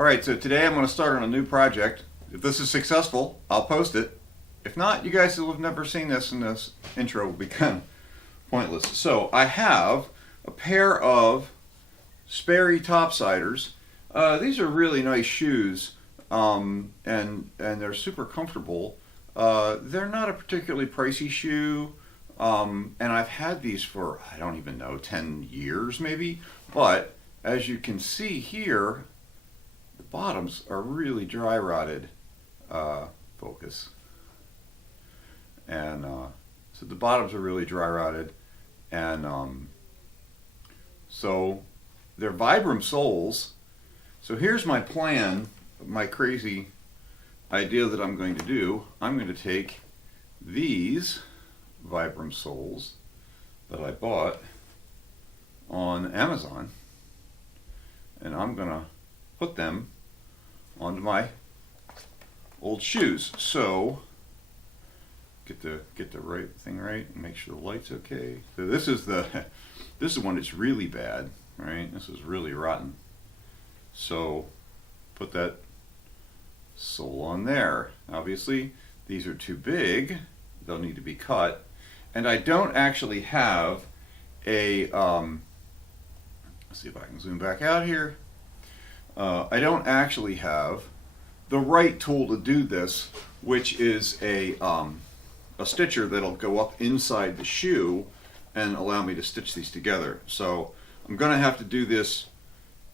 Alright, so today I'm going to start on a new project. If this is successful, I'll post it. If not, you guys who have never seen this and this intro will become pointless. So I have a pair of Sperry topsiders. These are really nice shoes, and they're super comfortable. They're not a particularly pricey shoe, and I've had these for, I don't even know, 10 years maybe. But as you can see here, the bottoms are really dry rotted. Focus. And so the bottoms are really dry rotted, and so they're Vibram soles. So here's my plan, my crazy idea that I'm going to do. I'm going to take these Vibram soles that I bought on Amazon, and I'm going to put them onto my old shoes. So get the right thing right and make sure the light's okay. So this is one that's really bad, right? This is really rotten. So put that sole on there. Obviously these are too big, they'll need to be cut, and I don't actually have a let's see if I can zoom back out here. I don't actually have the right tool to do this, which is a stitcher that'll go up inside the shoe and allow me to stitch these together. So I'm going to have to do this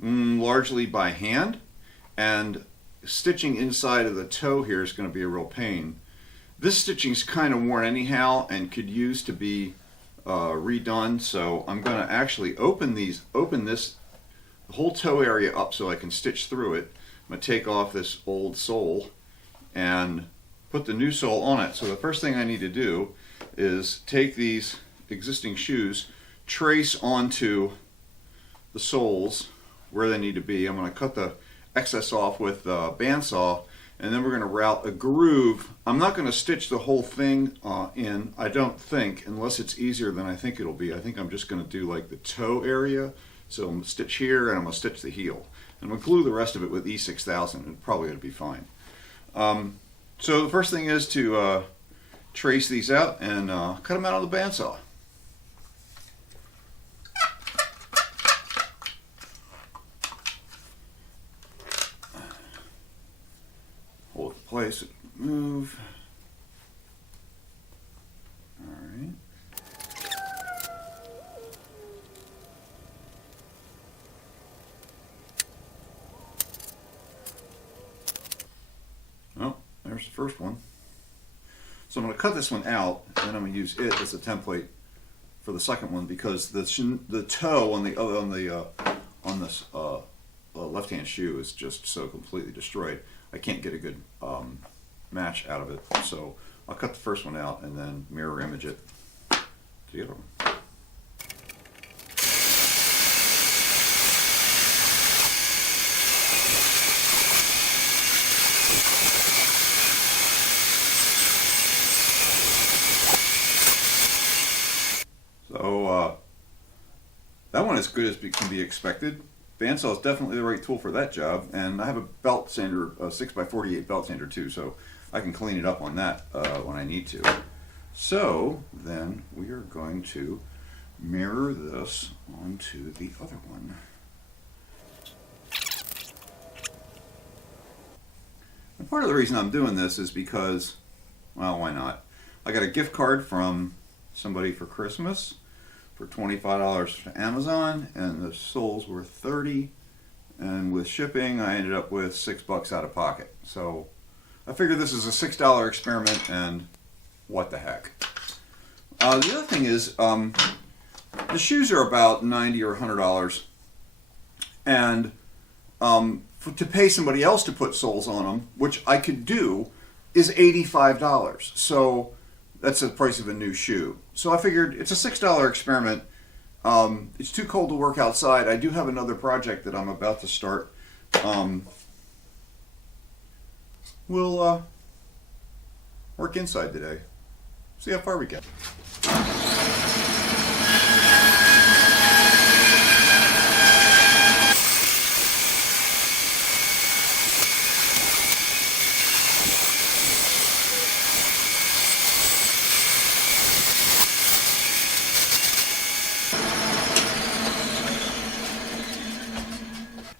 largely by hand, and stitching inside of the toe here is going to be a real pain. This stitching's kind of worn anyhow and could use to be redone, so I'm going to actually open this the whole toe area up so I can stitch through it. I'm going to take off this old sole and put the new sole on it. So the first thing I need to do is take these existing shoes, trace onto the soles where they need to be. I'm going to cut the excess off with the bandsaw, and then we're going to route a groove. I'm not going to stitch the whole thing in, I don't think, unless it's easier than I think it'll be. I think I'm just going to do like the toe area. So I'm going to stitch here and I'm going to stitch the heel. And I'm going to glue the rest of it with E6000, and probably it'll be fine. So the first thing is to trace these out and cut them out on the bandsaw. Hold it in place, move. Alright. Well, there's the first one. So I'm going to cut this one out, and then I'm going to use it as a template for the second one, because the toe on this left-hand shoe is just so completely destroyed. I can't get a good match out of it. So I'll cut the first one out and then mirror image it to the other one. So that one is good as can be expected. Bandsaw is definitely the right tool for that job, and I have a belt sander, a 6x48 belt sander too, so I can clean it up on that when I need to. So then we are going to mirror this onto the other one. And part of the reason I'm doing this is because, well, why not? I got a gift card from somebody for Christmas for $25 from Amazon, and the soles were $30, and with shipping I ended up with $6 out of pocket. So I figured this is a $6 experiment, and what the heck. The other thing is, the shoes are about $90 or $100, and to pay somebody else to put soles on them, which I could do, is $85. So that's the price of a new shoe. So I figured it's a $6 experiment. It's too cold to work outside. I do have another project that I'm about to start. We'll work inside today. See how far we get.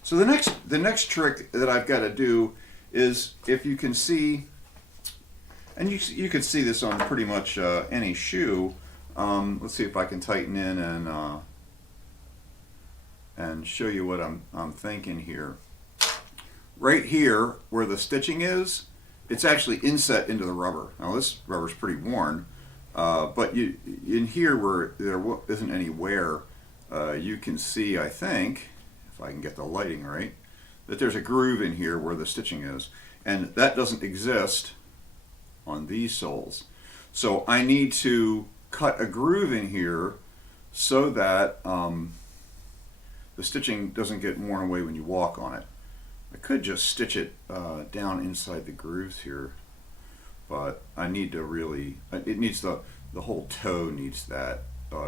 So the next trick that I've got to do is, if you can see, and you can see this on pretty much any shoe. Let's see if I can tighten in and show you what I'm thinking here. Right here, where the stitching is, it's actually inset into the rubber. Now this rubber's pretty worn, but in here where there isn't any wear, you can see, I think, if I can get the lighting right, that there's a groove in here where the stitching is, and that doesn't exist on these soles. So I need to cut a groove in here so that the stitching doesn't get worn away when you walk on it. I could just stitch it down inside the grooves here, but I need to really, it needs the whole toe needs that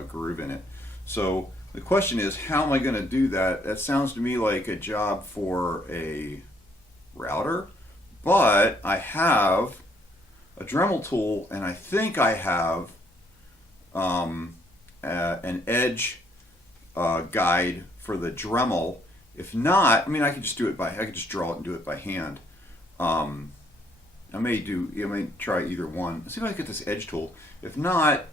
groove in it. So the question is, how am I going to do that? That sounds to me like a job for a router, but I have a Dremel tool, and I think I have an edge guide for the Dremel. If not, I mean, I could just do it I could just draw it and do it by hand. I may try either one. Let's see if I can get this edge tool. If not,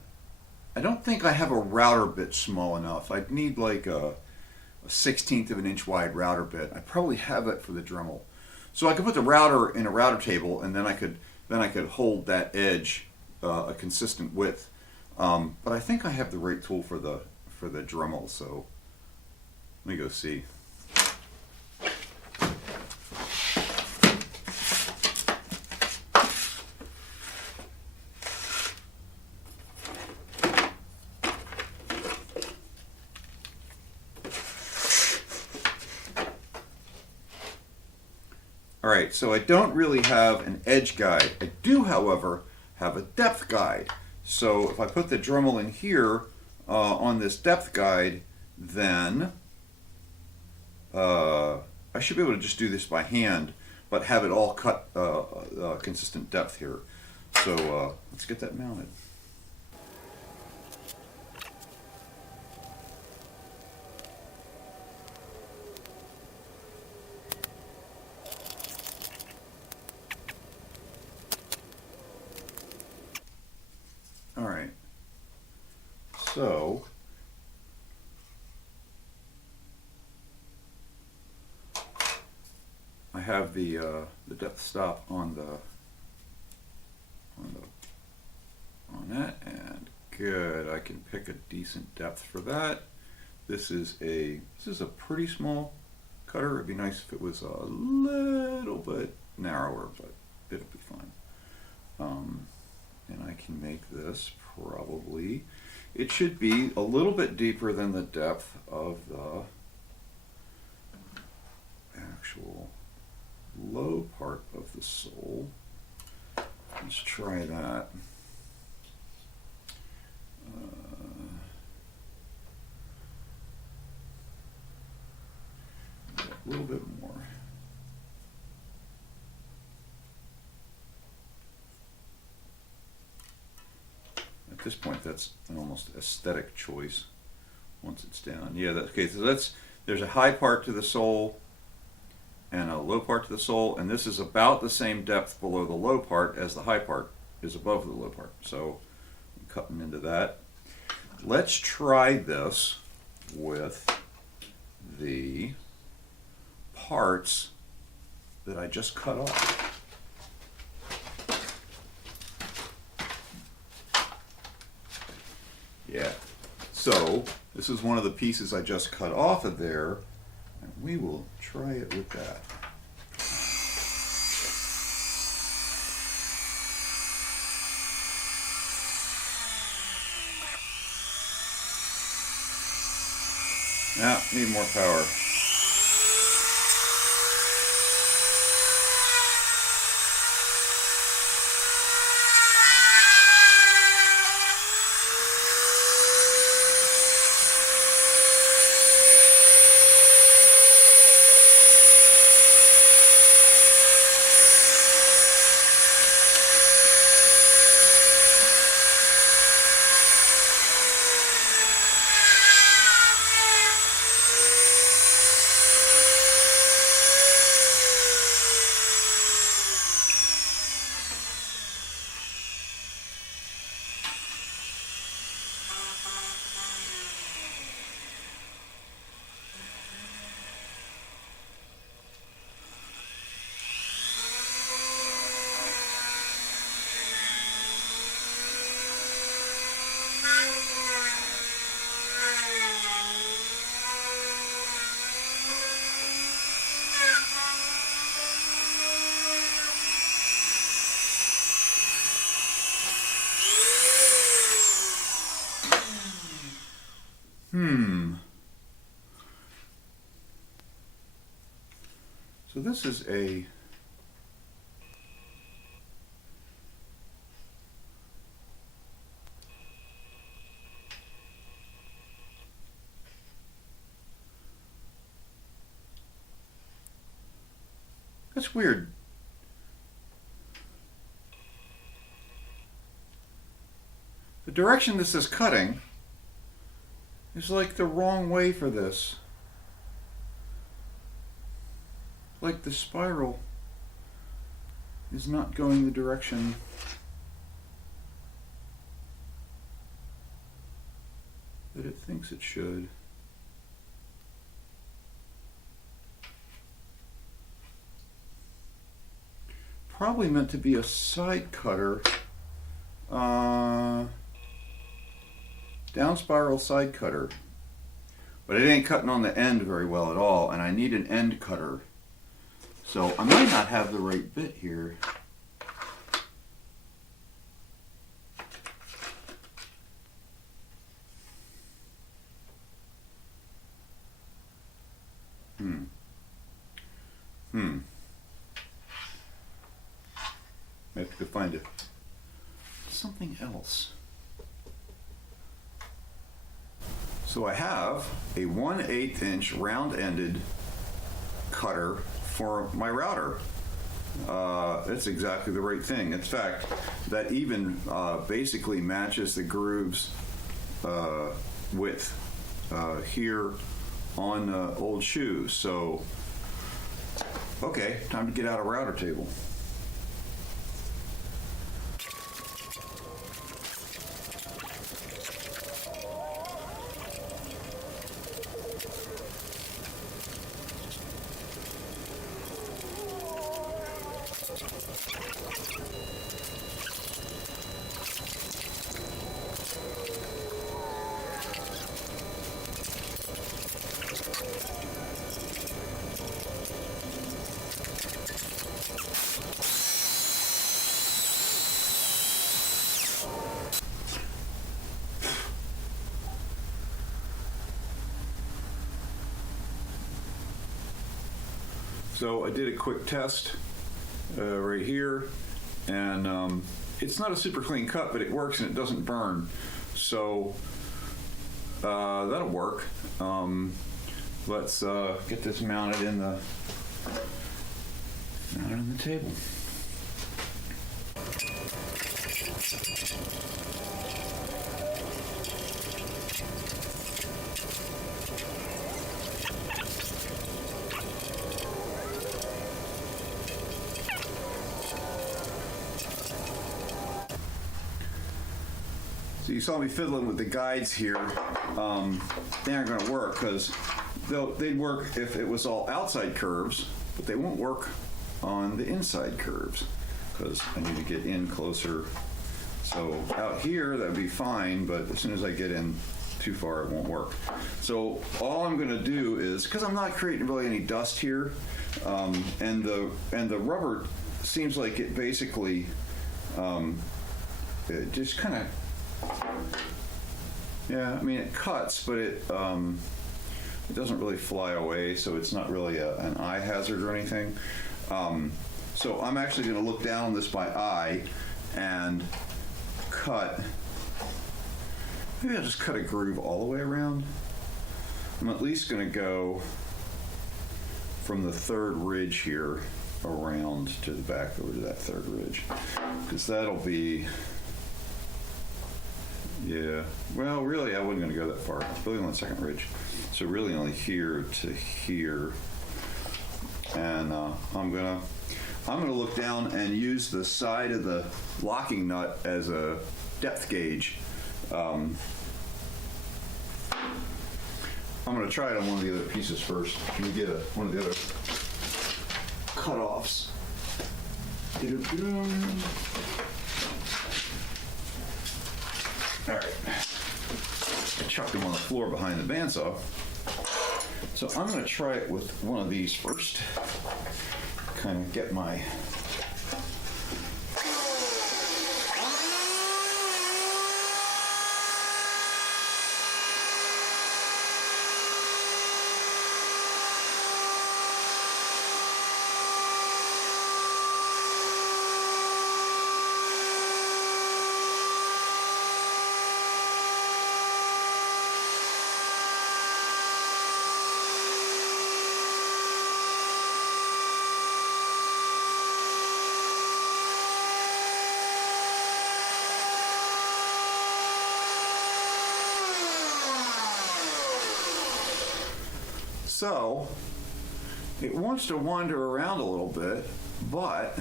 I don't think I have a router bit small enough. I'd need like a 1/16 of an inch wide router bit. I probably have it for the Dremel. So I could put the router in a router table, and then I could hold that edge a consistent width. But I think I have the right tool for the Dremel. So let me go see. Alright, so I don't really have an edge guide. I do, however, have a depth guide. So if I put the Dremel in here on this depth guide, then I should be able to just do this by hand, but have it all cut consistent depth here. So let's get that mounted. Alright, so I have the depth stop on that, and good. I can pick a decent depth for that. This is a pretty small cutter. It'd be nice if it was a little bit narrower, but it'll be fine. And I can make this probably, it should be a little bit deeper than the depth of the actual low part of the sole. Let's try that. A little bit more. At this point, that's an almost aesthetic choice once it's down. Yeah, okay, so there's a high part to the sole and a low part to the sole, and this is about the same depth below the low part as the high part is above the low part. So I'm cutting into that. Let's try this with the parts that I just cut off. Yeah, so this is one of the pieces I just cut off of there, and we will try it with that. Now, need more power. So this is a that's weird. The direction this is cutting is like the wrong way for this. Like the spiral is not going the direction that it thinks it should. Probably meant to be a side cutter. Down spiral side cutter. But it ain't cutting on the end very well at all, and I need an end cutter. So I might not have the right bit here. I have to go find it. Something else. So I have a 1/8 inch round-ended cutter for my router. That's exactly the right thing. In fact, that even basically matches the grooves width here on old shoes. So, okay, time to get out a router table. So I did a quick test right here, and it's not a super clean cut, but it works and it doesn't burn. So that'll work. Let's get this mounted in the table. So you saw me fiddling with the guides here. They aren't going to work because they'd work if it was all outside curves, but they won't work on the inside curves because I need to get in closer. So out here that would be fine, but as soon as I get in too far it won't work. So all I'm going to do is, because I'm not creating really any dust here, and the rubber seems like it basically it just kind of, yeah, I mean it cuts, but it doesn't really fly away, so it's not really an eye hazard or anything. So I'm actually going to look down on this by eye and cut. Maybe I'll just cut a groove all the way around. I'm at least going to go from the third ridge here around to the back over to that third ridge, because that'll be, yeah, well, really I wasn't going to go that far. It's really on the second ridge, so really only here to here. And I'm gonna look down and use the side of the locking nut as a depth gauge. I'm gonna try it on one of the other pieces first. Let me get one of the other cutoffs. All right, I chucked them on the floor behind the bandsaw. So I'm going to try it with one of these first. Kind of get my So it wants to wander around a little bit, but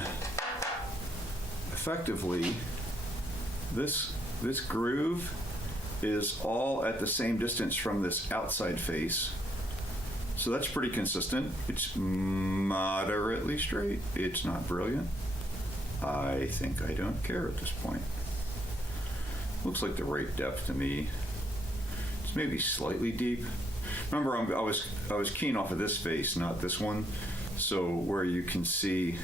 effectively this groove is all at the same distance from this outside face. So that's pretty consistent. It's moderately straight. It's not brilliant. I think I don't care at this point. Looks like the right depth to me. It's maybe slightly deep. Remember, I was keying off of this face, not this one. So where you can see,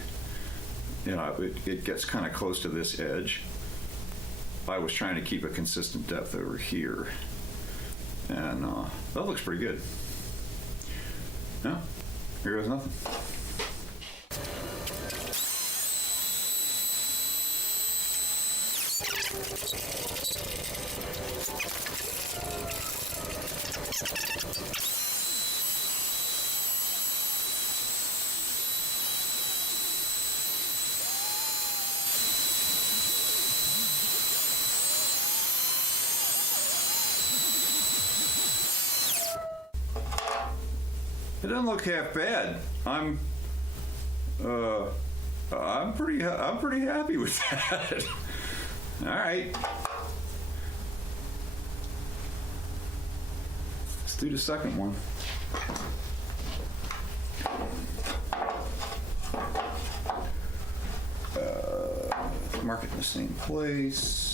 you know, it gets kind of close to this edge. I was trying to keep a consistent depth over here, and that looks pretty good. No, here goes nothing. It doesn't look half bad. I'm pretty happy with that. All right. Let's do the second one. Mark it in the same place.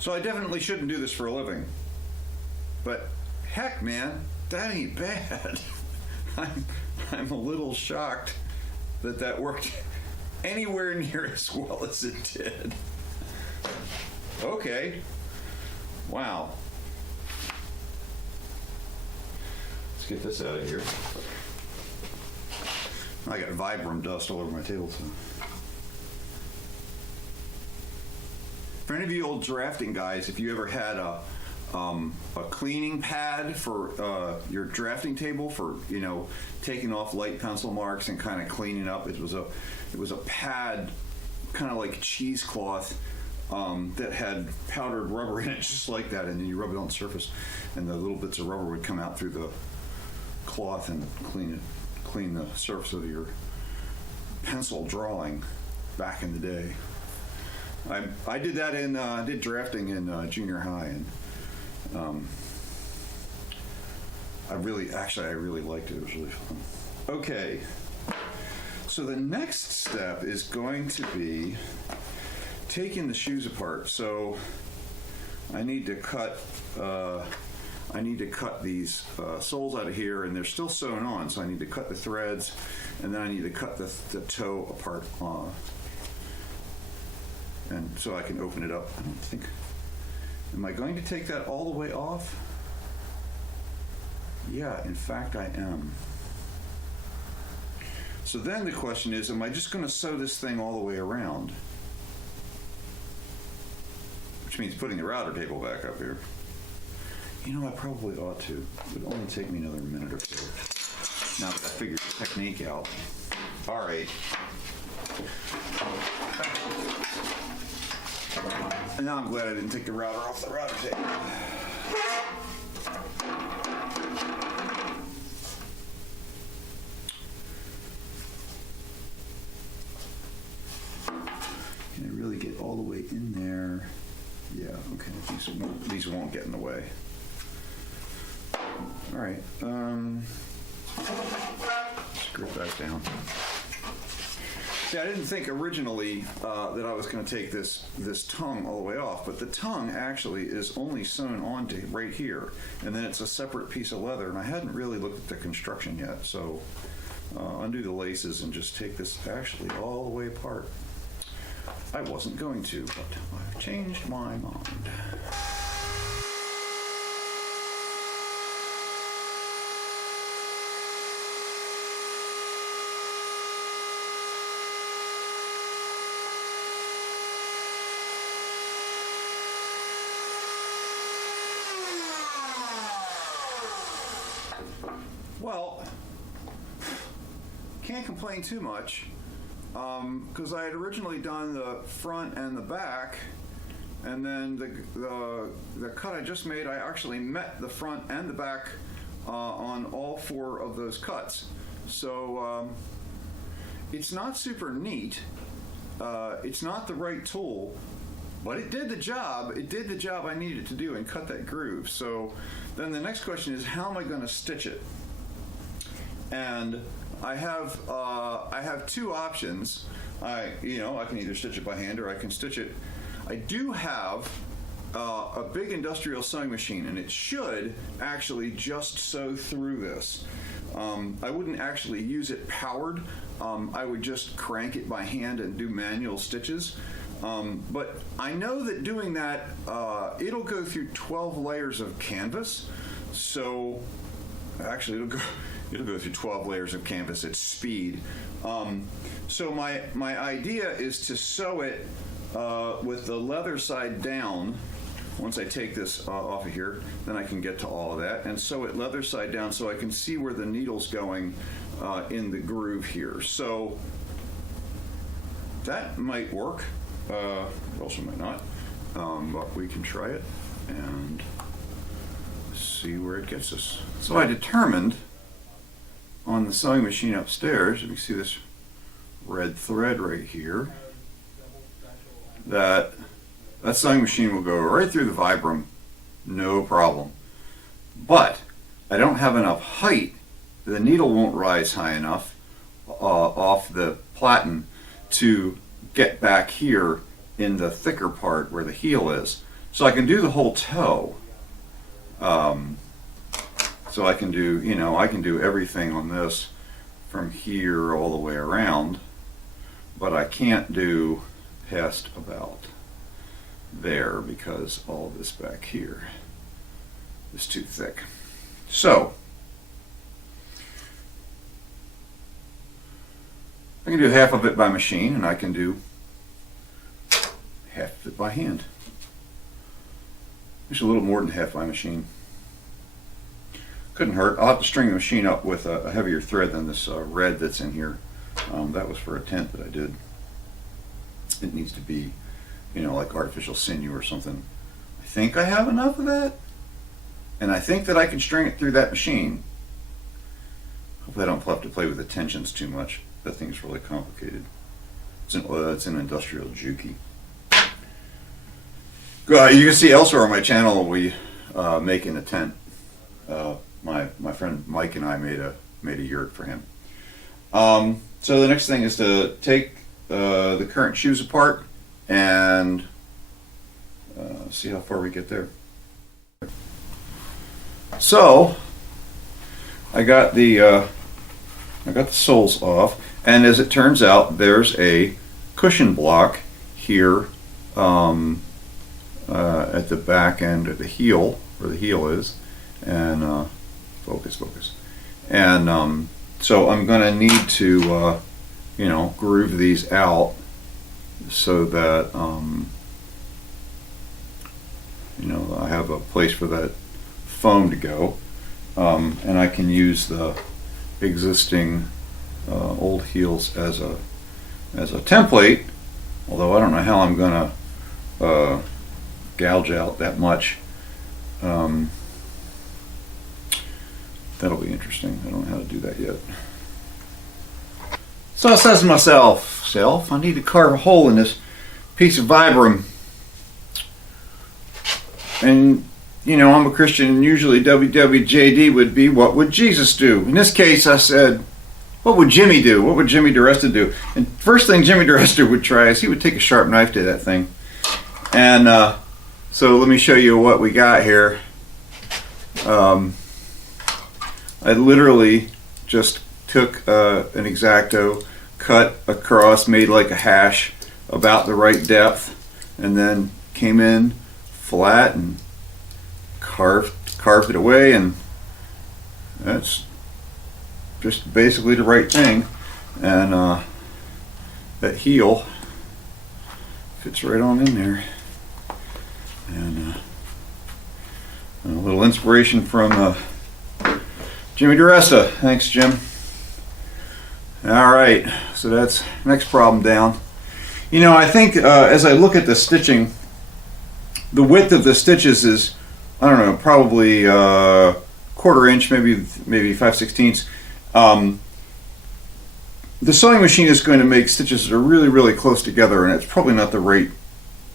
So I definitely shouldn't do this for a living. But heck, man, that ain't bad. I'm a little shocked that worked anywhere near as well as it did. Okay. Wow. Let's get this out of here. I got Vibram dust all over my table, so. For any of you old drafting guys, if you ever had a cleaning pad for your drafting table for, you know, taking off light pencil marks and kind of cleaning up, it was a pad, kind of like cheesecloth, that had powdered rubber in it, just like that, and then you rub it on the surface, and the little bits of rubber would come out through the cloth and clean the surface of your pencil drawing back in the day. I did that did drafting in junior high, and I really liked it. It was really fun. Okay, so the next step is going to be taking the shoes apart. So I need to cut these soles out of here, and they're still sewn on. So I need to cut the threads, and then I need to cut the toe apart. And so I can open it up. I don't think. Am I going to take that all the way off? Yeah, in fact I am. So then the question is, am I just going to sew this thing all the way around? Which means putting the router table back up here. You know, I probably ought to. It would only take me another minute or two. Now that I figured the technique out. All right. And now I'm glad I didn't take the router off the router table. Can I really get all the way in there? Yeah, okay. These won't get in the way. All right. Screw it back down. See, I didn't think originally that I was going to take this tongue all the way off, but the tongue actually is only sewn onto right here, and then it's a separate piece of leather, and I hadn't really looked at the construction yet, so undo the laces and just take this actually all the way apart. I wasn't going to, but I've changed my mind. can't complain too much because I had originally done the front and the back, and then the cut I just made, I actually met the front and the back on all 4 of those cuts. So it's not super neat. It's not the right tool, but it did the job. It did the job I needed to do and cut that groove. So then the next question is, how am I going to stitch it? And I have 2 options. I can either stitch it by hand or I can stitch it. I do have a big industrial sewing machine, and it should actually just sew through this. I wouldn't actually use it powered. I would just crank it by hand and do manual stitches. But I know that doing that, it'll go through 12 layers of canvas. So actually, it'll go through 12 layers of canvas at speed. So my idea is to sew it with the leather side down. Once I take this off of here, then I can get to all of that, and sew it leather side down so I can see where the needle's going in the groove here. So that might work. It also might not, but we can try it and see where it gets us. So I determined on the sewing machine upstairs, let me see this red thread right here, that sewing machine will go right through the Vibram, no problem. But I don't have enough height. The needle won't rise high enough off the platen to get back here in the thicker part where the heel is. So I can do the whole toe. So I can do, I can do everything on this from here all the way around, but I can't do past about there because all of this back here is too thick. So I can do half of it by machine, and I can do half of it by hand. Just a little more than half by machine. Couldn't hurt. I'll have to string the machine up with a heavier thread than this red that's in here. That was for a tent that I did. It needs to be, like artificial sinew or something. I think I have enough of that, and I think that I can string it through that machine. Hopefully I don't have to play with the tensions too much. That thing's really complicated. It's an industrial Juki. You can see elsewhere on my channel we making a tent. My friend Mike and I made a yurt for him. So the next thing is to take the current shoes apart and see how far we get there. So I got the soles off, and as it turns out, there's a cushion block here at the back end of the heel, where the heel is, and focus. And so I'm going to need to, groove these out so that, I have a place for that foam to go, and I can use the existing old heels as a template. Although I don't know how I'm going to gouge out that much. That'll be interesting. I don't know how to do that yet. So I says to myself, I need to carve a hole in this piece of Vibram. And, I'm a Christian, and usually WWJD would be, what would Jesus do? In this case, I said, what would Jimmy do? What would Jimmy DiResta do? And first thing Jimmy DiResta would try is he would take a sharp knife to that thing. And so let me show you what we got here. I literally just took an X-Acto, cut across, made like a hash about the right depth, and then came in flat and carved it away, and that's just basically the right thing. And that heel fits right on in there. And a little inspiration from Jimmy DiResta. Thanks, Jim. All right, so that's next problem down. You know, I think as I look at the stitching, the width of the stitches is, I don't know, probably quarter inch, maybe 5/16. The sewing machine is going to make stitches that are really, really close together, and it's probably not the right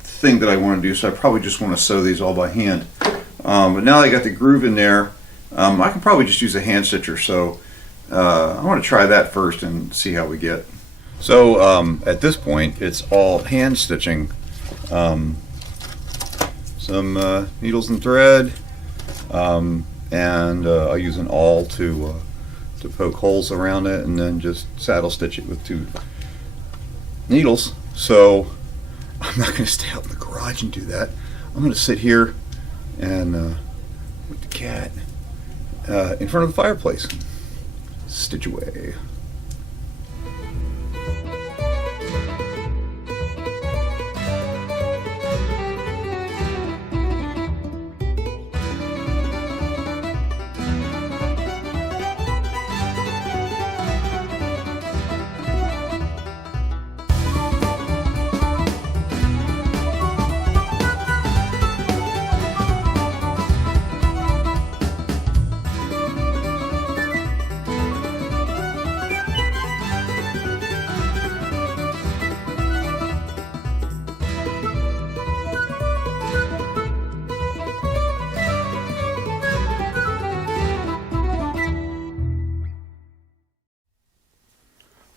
thing that I want to do, so I probably just want to sew these all by hand. But now that I got the groove in there, I can probably just use a hand stitcher, so I want to try that first and see how we get. So at this point, it's all hand stitching. Some needles and thread, and I'll use an awl to poke holes around it, and then just saddle stitch it with 2 needles. So I'm not going to stay out in the garage and do that. I'm going to sit here and with the cat in front of the fireplace. Stitch away.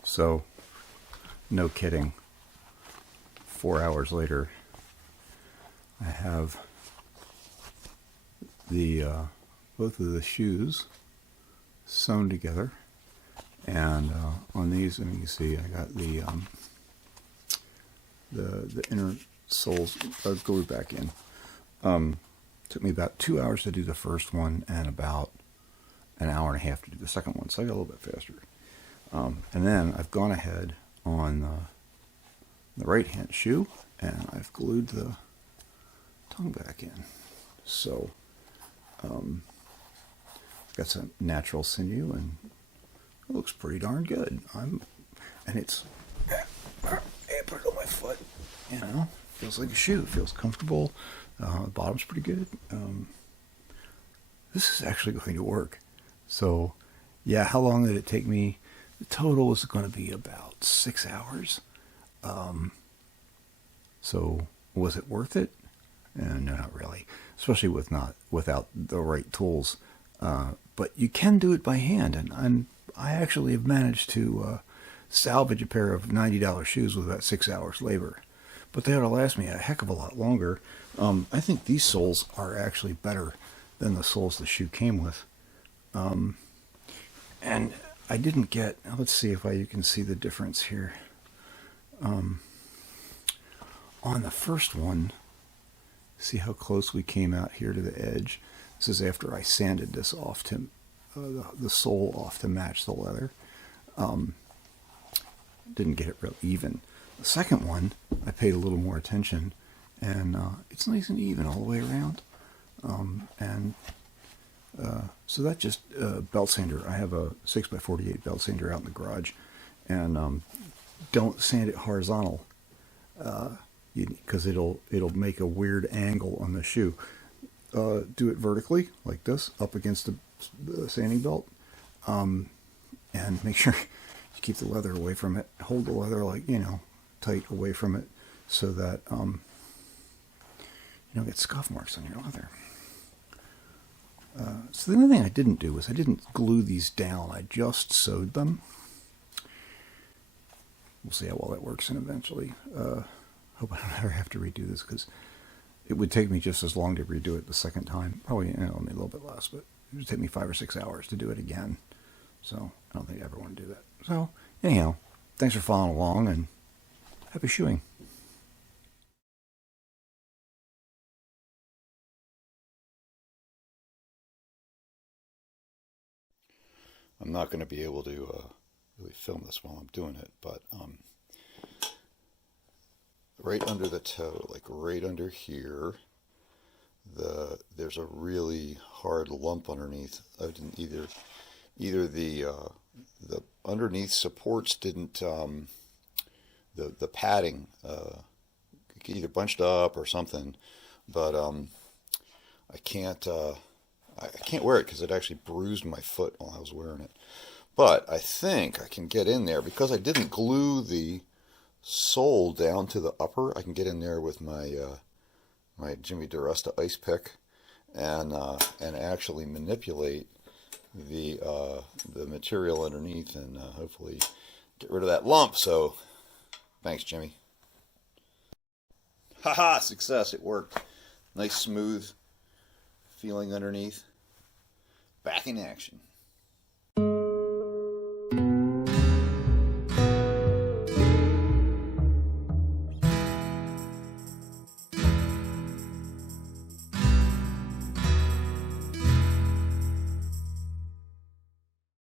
So, no kidding, 4 hours later, I have the both of the shoes sewn together, and on these, and you can see I got the inner soles glued back in. Took me about 2 hours to do the first one, and about an hour and a half to do the second one, so I got a little bit faster. And then I've gone ahead on the right hand shoe, and I've glued the tongue back in. So got some natural sinew, and it looks pretty darn good. And it's, I put it on my foot, you know, feels like a shoe, feels comfortable. The bottom's pretty good. This is actually going to work. So yeah, how long did it take me? The total is going to be about 6 hours. So was it worth it? No, not really, especially without the right tools. But you can do it by hand, and I actually have managed to salvage a pair of $90 shoes with about 6 hours labor. But they ought to last me a heck of a lot longer. I think these soles are actually better than the soles the shoe came with. And I didn't get, let's see if you can see the difference here. On the first one, see how close we came out here to the edge. This is after I sanded this off to, the sole off to match the leather. Didn't get it real even. The second one, I paid a little more attention, and it's nice and even all the way around. So that just belt sander. I have a 6x48 belt sander out in the garage, and don't sand it horizontal because it'll make a weird angle on the shoe. Do it vertically like this, up against the sanding belt, and make sure you keep the leather away from it. Hold the leather tight away from it, so that you don't get scuff marks on your leather. So the only thing I didn't do was I didn't glue these down. I just sewed them. We'll see how well that works, and eventually hope I don't ever have to redo this, because it would take me just as long to redo it the second time. Probably only a little bit less, but it would take me 5 or 6 hours to do it again. So I don't think I ever want to do that. So anyhow, thanks for following along, and happy shoeing. I'm not going to be able to really film this while I'm doing it, but right under the toe, like right under here, there's a really hard lump underneath. I didn't either either the underneath supports didn't the padding either bunched up or something, but I can't I can't wear it because it actually bruised my foot while I was wearing it. But I think I can get in there because I didn't glue the sole down to the upper. I can get in there with my my Jimmy DiResta ice pick and actually manipulate the material underneath and hopefully get rid of that lump. So thanks, Jimmy. Haha, success, it worked. Nice smooth feeling underneath. Back in action.